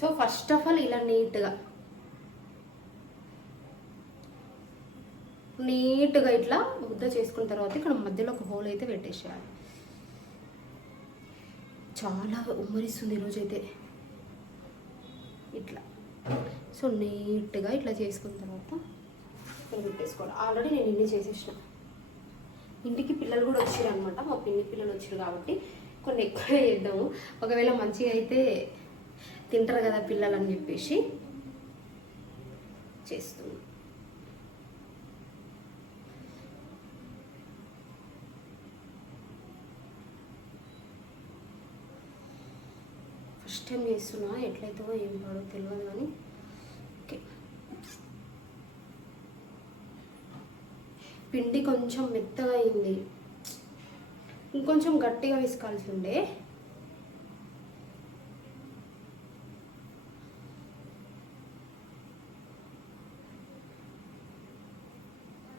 So first of all ఇలా నీట్గా ఇట్లా ముద్ద చేసుకున్న తర్వాత ఇక్కడ మధ్యలో ఒక హోల్ అయితే పెట్టేసేయాలి. చాలా ఉమ్మరిస్తుంది ఈరోజైతే ఇట్లా. సో నీట్గా ఇట్లా చేసుకున్న తర్వాత ఇక్కడ పెట్టేసుకోవాలి. ఆల్రెడీ నేను ఇన్ని చేసేసిన. ఇంటికి పిల్లలు కూడా వచ్చారు అనమాట, మా పిన్ని పిల్లలు వచ్చారు కాబట్టి కొన్ని ఎక్కువ చేద్దాము, ఒకవేళ మంచిగా అయితే తింటారు కదా పిల్లలు అని చెప్పేసి చేస్తున్నాం. ఫస్ట్ టైం చేస్తున్నా, ఎట్లయితే ఏం పాడో తెలియదు కానీ ఓకే. పిండి కొంచెం మెత్తగా అయింది, ఇంకొంచెం గట్టిగా వేసుకోవాల్సి ఉండే.